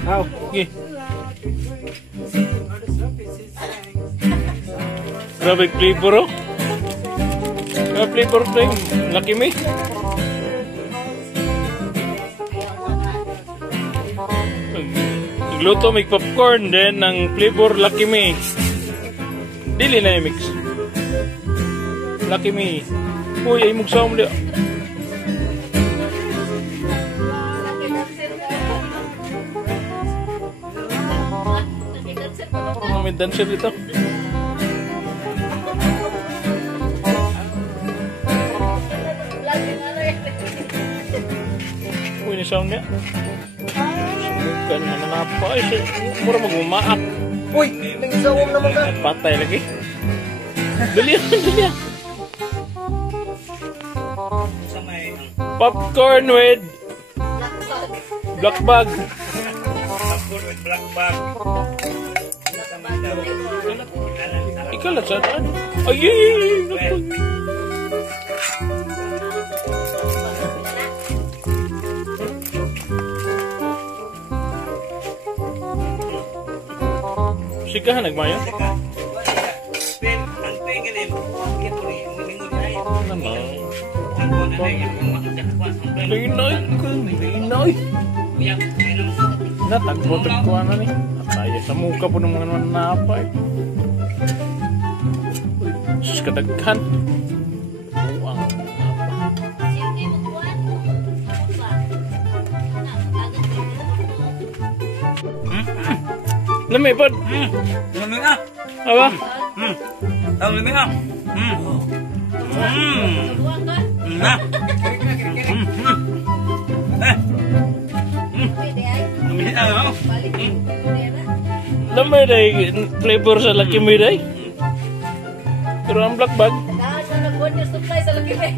Aw, okay. Grabe flavor oh. Grabe flavor to yung Lucky Me. Nagluto may popcorn din ng flavor Lucky Me. Dili na i-mix. Lucky Me. Uy, ay mugsaw mo liya. May dancer dito. Uy, ni-sound niya. Subukan naman na pa. Mura mag-umaak. Uy, nagsawang naman ka. Patay lagi. Dali yan, dali yan. Popcorn with black bag. Popcorn with black bag. Ikaw lang saan? Ay! Sikahan nagmayo? Linoy! Linoy! Natagpo-tagpuan na ni. Ataya sa muka po ng mga nanapay. Sus kadaghan. Buang nanapay. Lamay po. Lamay nga. Aba? Lamay nga. Na. Lamay day flavor sa Lucky Me day. Pero ang black bag. Sa nagbuwan yung supply sa Lucky Me.